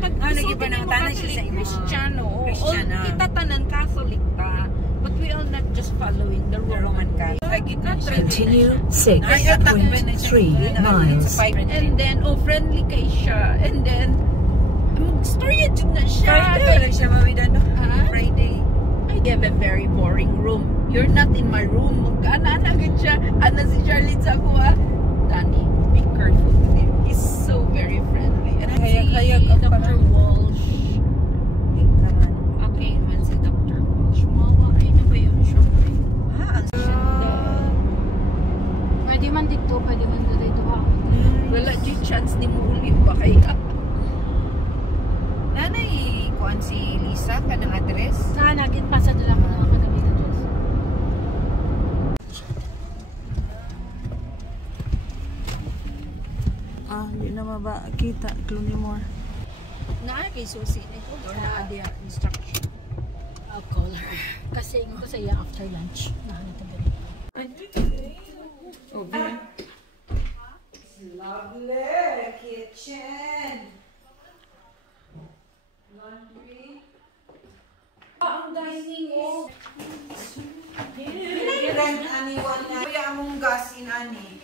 Pag nagiba ng tanan siya sa Kristiyano. Kita tanan Catholic ta. But we are not just following the Roman Catholic. Continue 6.3 miles. And then, friendly kay siya. And then, mag-storya dyan na siya. Friday lang siya mawida, no? Friday. I have a very boring room. You're not in my room. Magkaana-ana agad siya. Ana si Charlotte sa kuha. Danny, be careful with him. He's so very friendly. And Hayag-hayag si ang Dr. Walsh. Okay, man si Dr. Walsh. Mawa, ay na ba yun siya? Pwede man dito, pwede man dito ha. Wala di chance ni Muli ba kaya? Nanay, kuan si Lisa ka ng address? Nagit pa sa dala ko na magamit address. Hindi na mabakita. Clooney Moore. Naa kay Susi ni ko. Or naa dia instruction. I'll call her. Kasi ingo ko sa iya after lunch. Nahanap ang gani. Okay. Lovely kitchen. Laundry. Ang dining mo. Pinag-rent aniwan na. Kuya among gas inani.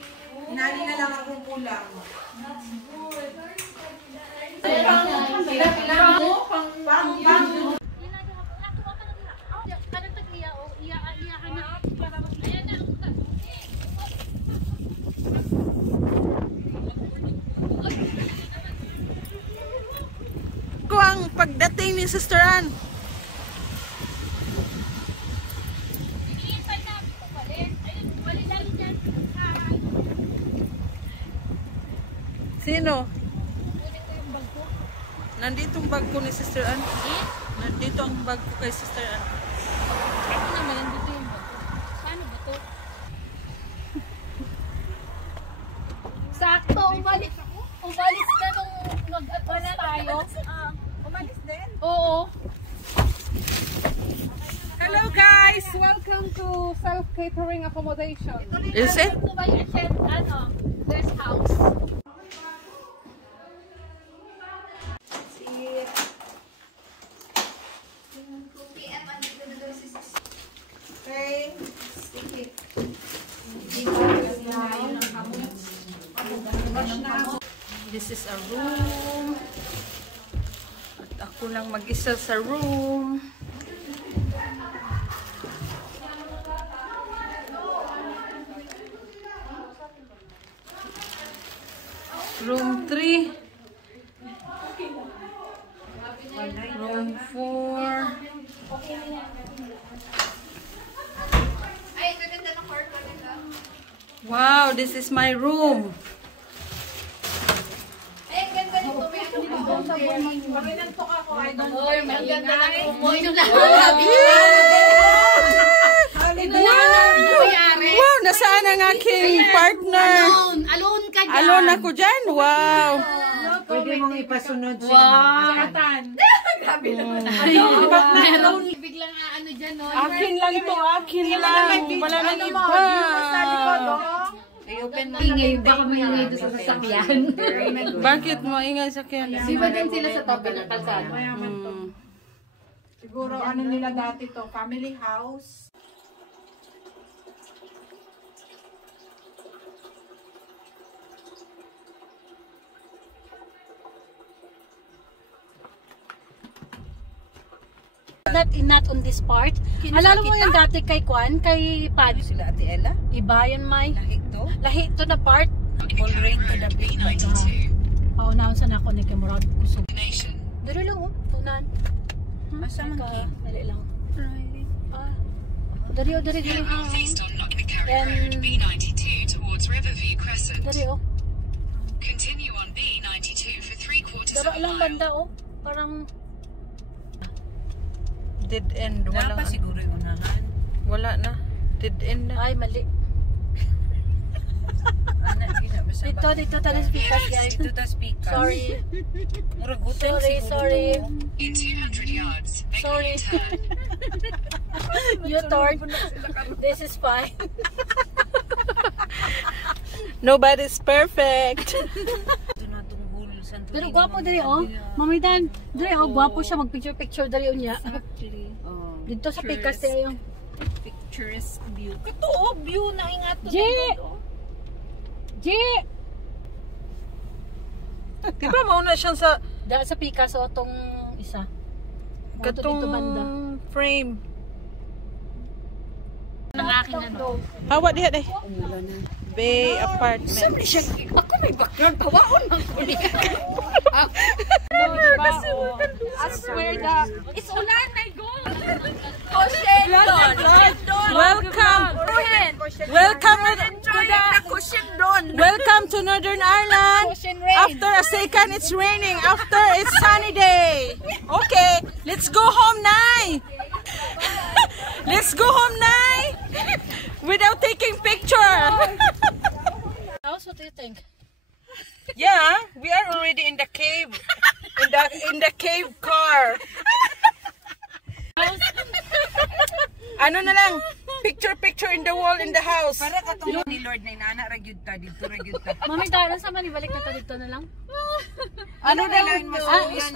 Inani na lang akong kulang. Ang pagdating ni Sister Ann. Sino? Nandito ang bag ko ni Sister Ann. Nandito ang bag ko kay Sister Ann. Ako naman, nandito yung bago. Paano ba to? Sakto, umalis ka nung mag-advance tayo. Umalis din? Oo. Hello guys! Welcome to self-catering accommodation. Is it? Ito ba yung this house? Okay. Sige. This is a room. At ako lang mag-isa sa room. Room 3. Room 4. Wow, this is my room. Wow, nasaan ang aking partner? Alone ka dyan. Alone ako dyan? Wow. Pwede mong ipasunod siya. Wow. Grabe naman. Meron. Biglang ano dyan, no? Akin lang ito, akin lang. Wala nang iba. Ingay, baka may ingay doon sa sasakyan. Bakit mo ingay sa kyan? Di ba din sila sa topic ng kalsada? Siguro ano nila dati to, family house. Not on this part. Alala mo yung dati kay Kwan, kay Pad. Sila Ate Ella? Iba yun, May. Lahit to? Lahit to na part. Full rain to the beach. Paunahan sa nako ni Kimurag Kusog. Dali lang, oh. Tunan. Asa man ki? Dali lang. Dari, oh, dari. And B92 towards Riverview Crescent. dari, oh. Continue on B92 for 3/4 Dara lang banda, oh. Parang Dead end. Wala pa siguro yung unahan. Wala na. Dead end na. ay, mali. Dito tayo speakers, guys. Dito ta speaker. Sorry. Muragutan Sorry. In 200 yards, make Sorry. a U-turn. You turn. This is fine. Nobody's perfect. Ito na itong holes. Santo Pero Niño, gwapo dali oh. Mamidan, dali oh, gwapo siya mag-picture dali unya. Actually, Dito sa pikas tayo. picturesque view. Kato, oh, view na ingat to. J! J! Di ba mauna siyang sa Da sa pikas o tong isa. Dito banda. frame? Ng akin ano. Hawa diha day. Bay apartment. Ako may background pawaon man ko ni. I swear that. It's ulan na go. Welcome. Welcome to Northern Ireland. After a second it's raining. After it's sunny day. Okay, let's go home now. Let's go home now. Without taking picture. House, what do you think? Yeah, we are already in the cave. In the cave car. Ano na lang? Picture in the wall in the house. Para katong ni Lord na inana ra gyud ta dito ra gyud ta. Mami, dahil sa manibalik na dito na lang. Ano daw? lang mas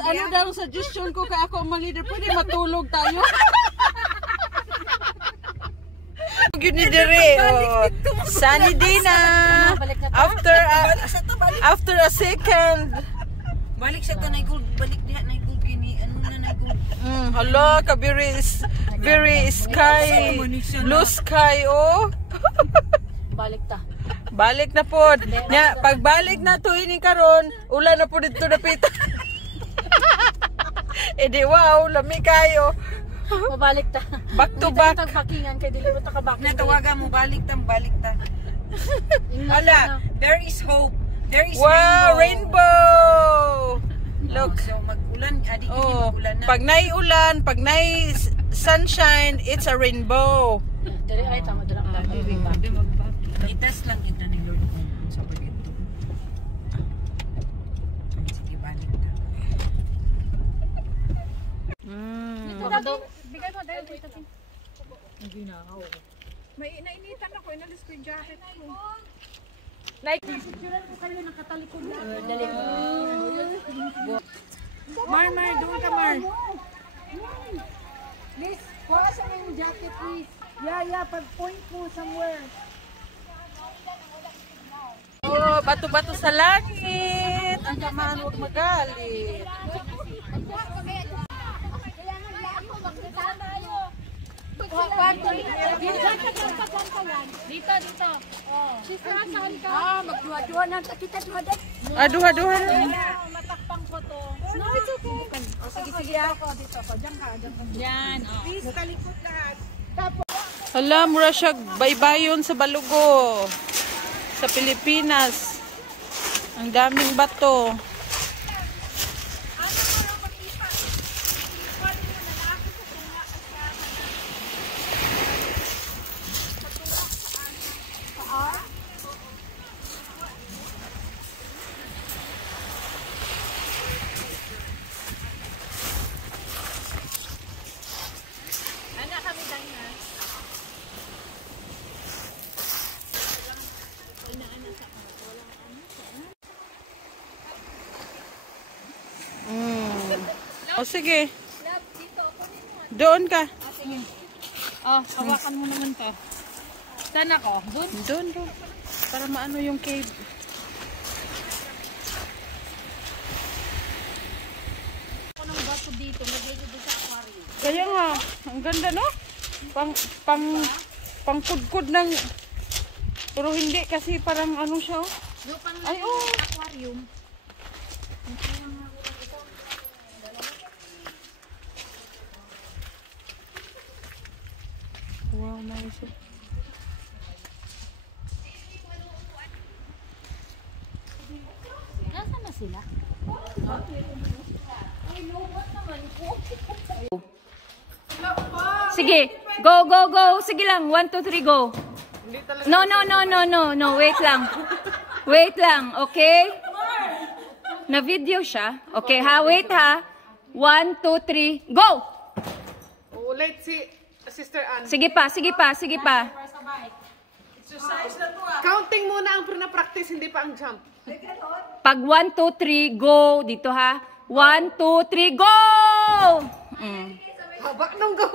Ano daw suggestion ko kay ako ang leader? Pwede matulog tayo. Yun ni dire. Sunny day na. After a second. Balik sa tanay gold, balik diha na gold kini ano na na gold. Hala, very sky, blue sky, oh. Balik ta. Balik na po. Nya, pagbalik na to ini karon, ulan na po dito dapita. Edi wow, lami kayo. Mabalik ta. Back to back. Tagpakingan kay dili mo ta ka back. Natawagan mo balik ta. Ala, there is hope. There is Wow, rainbow. Look. So mag-ulan, adi Oh, mag-ulan na. pag nai-ulan, pag nai sunshine, it's a rainbow. Dili ay tama dala ka. Itas lang kita ni Lord kung sa pagito. Sige, balik na. Bigay mo dahil dito. May nainitan ako, inalis ko yung jacket ko. Dali. Mar, doon ka, Mar. Please, kuha sa yung jacket, please. Yeah, pag-point mo somewhere. Oh, bato-bato sa langit. Ang kaman, huwag magalit. Dito. Saan ka? Magduwa-duwa na kita duwa-duwa. Aduha-duha. Matakpang ko to. No, it's okay. Sige ako. Dito ako. Diyan ka. Yan. Please, talikot lahat. Hala, mura siya baybayon sa Balugo. Sa Pilipinas. Ang daming bato. O sige. Doon ka. Oh, hawakan mo naman to. Saan ako? Doon. Para maano yung cave. Ako ng baso dito. Lagay ko sa aquarium. Kaya nga, ang ganda no? Pangkudkod ng... Pero hindi kasi parang ano siya oh. Ay oh. Aquarium. Wow, nice. Nasaan na sila? Sige, go. Sige lang, 1, 2, 3, go. No, wait lang. Wait lang, okay? Na-video siya. Okay, ha? Wait, ha? 1, 2, 3, go! Ulit si Sister Ann. Sige pa. Counting muna ang pre-practice, hindi pa ang jump. Pag 1, 2, 3, go. Dito ha. 1, 2, 3, go! Habak nung go.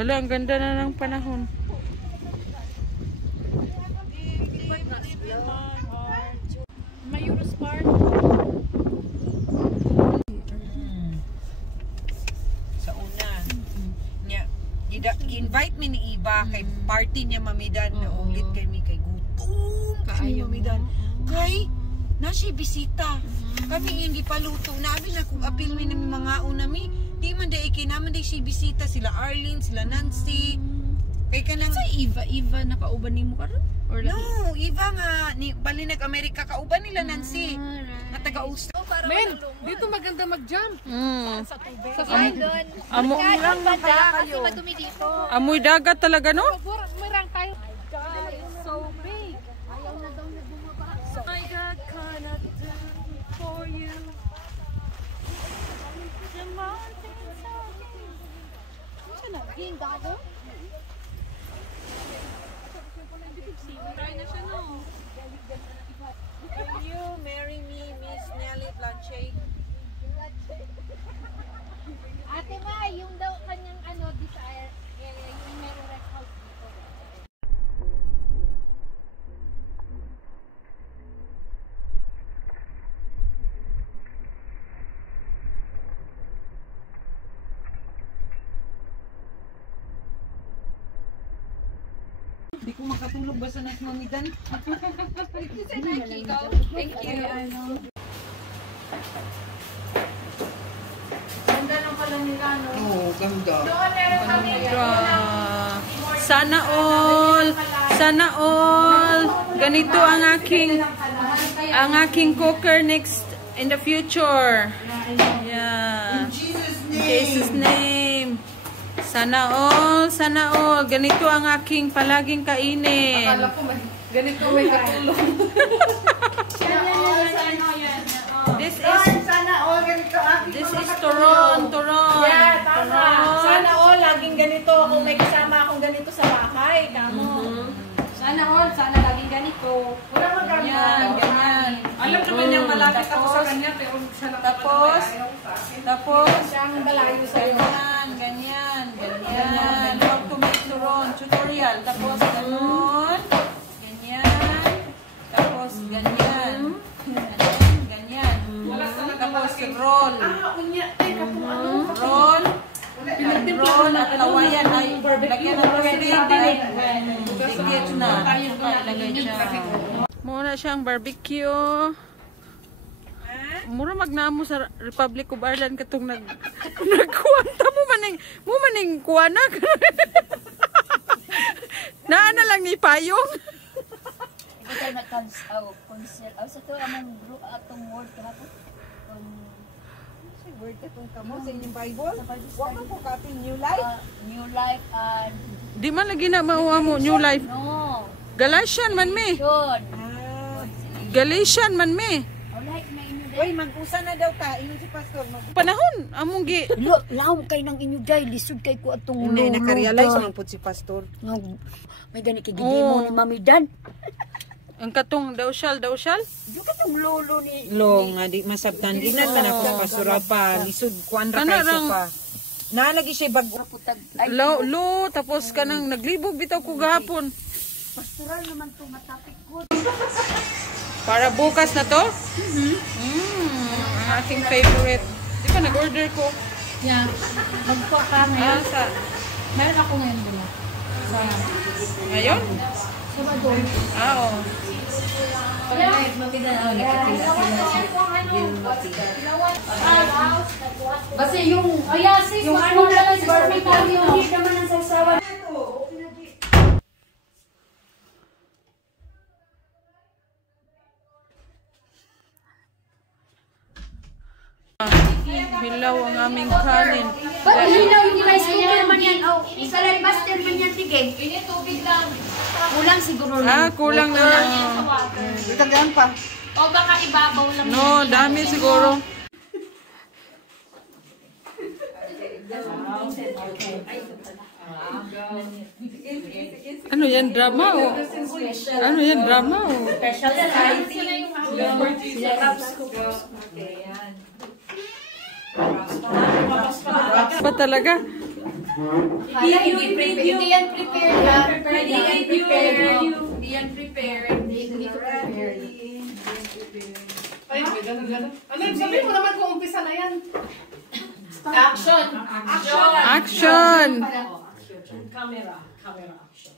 Wala, ang ganda na ng panahon. Mayurus Park. Sa una. Nya, invite mi ni Iba kay party niya mamidan na ulit kay mi kay gutom. Kay mamidan. Kay na siya bisita. Kami hindi paluto. Nabi na kung apil mi na mi mga unami. Di man day ikinaman day siya bisita. Sila Arlene, sila Nancy. Kay kanang Sa Eva nakauban nimo karon? Or no, Iba nga ni Balinig Amerika kauban nila Nancy. Nga taga-Usto. Men, dito maganda mag-jump. Sa tubig. Amo, Kasi madumi dito. amoy dagat talaga, no? Marang tayo. God, it's so big. Ayaw na daw na bumaba. My God cannot do for you. The mountains are Ano siya na? Ging gago? Try na siya, no? Will you marry me, Miss Nelly Blanche? Ate Ma, yung daw kanyang desire, yung meron rest house dito. Hindi ko makatulog basta nagmamidan. Thank you. Ganda ng pala nila, no? Oo, ganda. Sana all. Sana all. Ganito ang aking cooker next in the future. Yeah. In Jesus' name. Sana all. Ganito ang aking palaging kainin. Ganito may katulog. This is turon. Yeah, tama. Sana all, laging ganito. Kung may kasama akong ganito sa bahay, kamo. Sana all, sana laging ganito. Wala man kami. Ganyan. Alam naman niyang malapit ako sa kanya, pero siya lang Tapos, Siyang balayo sa'yo. ganyan. How to make turon. Tutorial. Tapos, ganun. Ganyan. Tapos, ganyan. Ganyan. Tapos, roll. Roll at lawayan ay lagyan ng ready. Dikit na. Lagay siya. Muna siyang barbecue. Mura magnamo sa Republic of Ireland katong nagkuwanta mo maning kuwana. Naana lang ni payong. Ito nag-cancel. Sa ito, among atong word kahapon. word katong kamo sa inyong Bible. Wa man ko copy New Life. New Life and... Di man lagi na mauwa mo New Life. No. Galatian man me. Good. Galatian man me. Alright, may inyo Oy, mag-usa na daw ta. Ingon si Pastor. Panahon, among gi. Laom kay nang inyo day. Lisod kay ko atong Hindi, nakarealize man po si Pastor. May gani kay gidimo ni Mami Dan. Ang katong dawsyal. Di ka tong lolo ni... Lo nga di masabtan ginan man ako pastora pa lisod kuan ra kay pa. Nalagi siya bag Lo, tapos kanang naglibog bitaw ko gahapon. Pastoral naman to matapik ko. Para bukas na to? Ang aking favorite. Di ba nag-order ko? Yeah. Magpa ka ngayon. Sa Meron ako ngayon din. ngayon? Sabado. Oo. Kasi yung ayasis, yung ano naman sa hospital, yung hindi naman ang sasawa. Hilaw ang aming kanin. Ba't hilaw yung rice cooker man yan? Oh, salad buster man yan, tigay. Ini tubig lang. Kulang siguro. Kulang na. Itagaan pa. O baka ibabaw lang. No, dami siguro. Ano yan, drama o? Ano yan, drama o? Pa talaga? Hindi yan prepared. Hindi yan prepared. Ay, may ganun. Ano, sabihin mo naman kung umpisa na yan. Action! Action! Camera action.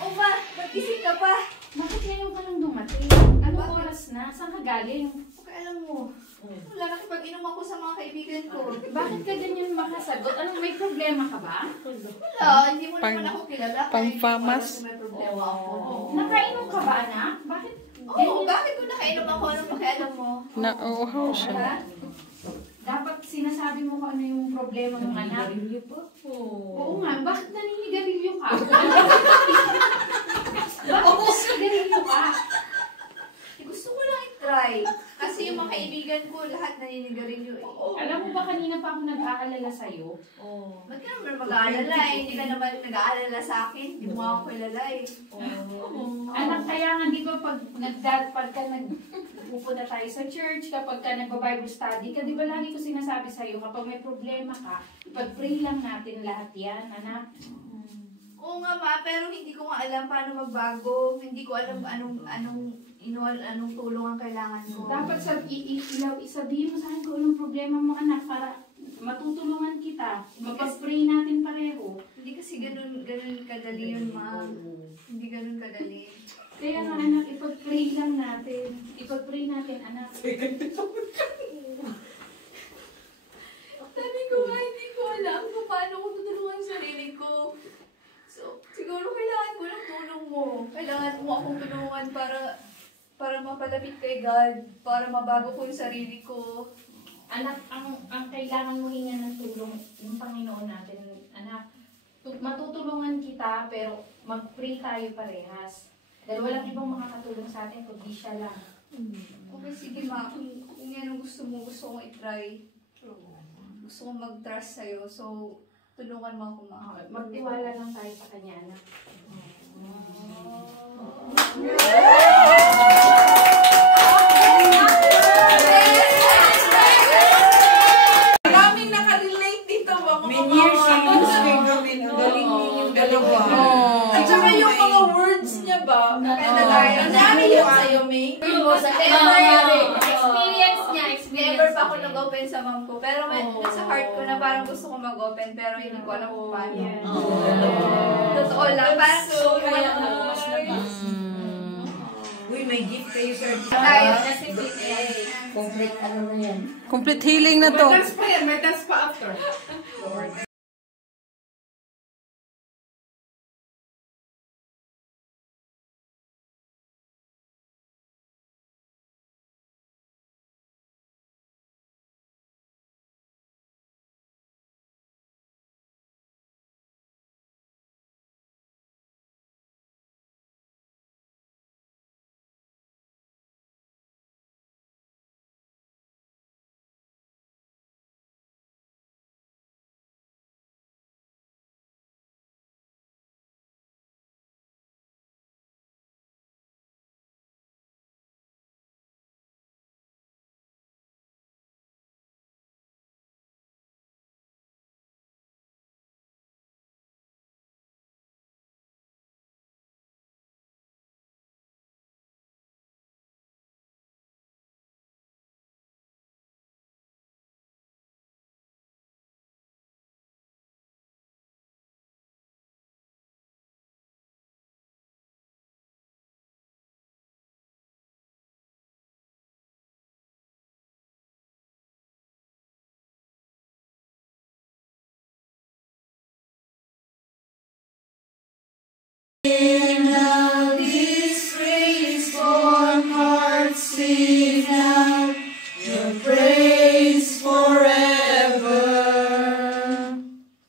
Oma, mag-isip ka pa. Bakit ngayon ka lang dumating? Anong oras na? Saan ka galing? Okay, alam mo. Wala, nakipag-inom ako sa mga kaibigan ko. Bakit ka ganyan makasagot? Anong may problema ka ba? Wala, hindi mo naman ako kilala. Pangfamas. May problema ako. Nakainom ka ba, anak? Bakit? Oo, bakit kung nakainom ako? Anong pakialam mo? Nauuhaw siya. Ha? Dapat sinasabi mo kung ano yung problema ng anak. Oo nga, bakit naninigarilyo ka? Bakit naninigarilyo ka? Gusto ko lang i-try. Kasi yung mga kaibigan ko, lahat naninigarilyo eh. Alam mo ba kanina pa ako nag-aalala sa'yo? Ba't ka naman mag-aalala eh? Hindi ka naman nag-aalala sa akin. Hindi mo ako kilala eh. Anak, kaya nga di ba pagka nagpupunta tayo sa church, kapag ka nagba-Bible study ka, di ba lagi ko sinasabi sa'yo, kapag may problema ka, ipag-pray lang natin lahat yan, anak. Oo nga ma, pero hindi ko nga alam paano magbago. Hindi ko alam anong tulong ang kailangan ko. Dapat isabihin mo sa akin kung anong problema mo, anak, para matutulungan kita. Mapag-pray natin pareho. Hindi kasi ganun kadali yun, ma. Hindi ganun kadali. Kaya nga, anak, ipag-pray lang natin. Ipag-pray natin, anak. Sabi ko nga, hindi ko alam kung paano ko tutulungan ang sarili ko. So, siguro kailangan ko ng tulong mo. Kailangan mo akong tulungan para mapalapit kay God, para mabago ko yung sarili ko. Anak, ang kailangan mo hinga ng tulong, yung Panginoon natin, anak. Matutulungan kita, pero mag-pray tayo parehas. Dahil walang ibang makakatulong sa atin, kundi siya lang. Okay, sige ma. Kung yan ang gusto mo, gusto kong i-try. Gusto kong mag-trust sa'yo. So, tulungan mo ako ma. Magtiwala lang tayo sa kanya, anak. Maraming nakarelate dito mga Many years yung using kami. Ang galing ninyong dalawa. At saka yung mga words niya ba? Nangyari yun sa'yo, May? Experience niya, Never pa ako nag-open sa mom ko. Pero nasa heart ko na parang gusto ko mag-open. Pero hindi ko alam kung paano. Totoo lang. Parang so Uy, may gift kayo sa tayo. Complete healing na to. May dance pa yan, may dance pa after.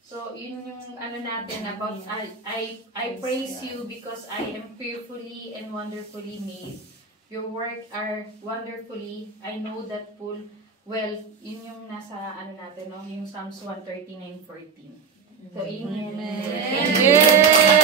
So, yun yung ano natin about praise you because I am fearfully and wonderfully made. Your work are wonderfully, I know that full well, yun yung nasa ano natin, no? Yung Psalms 139:14. So, amen. Yeah.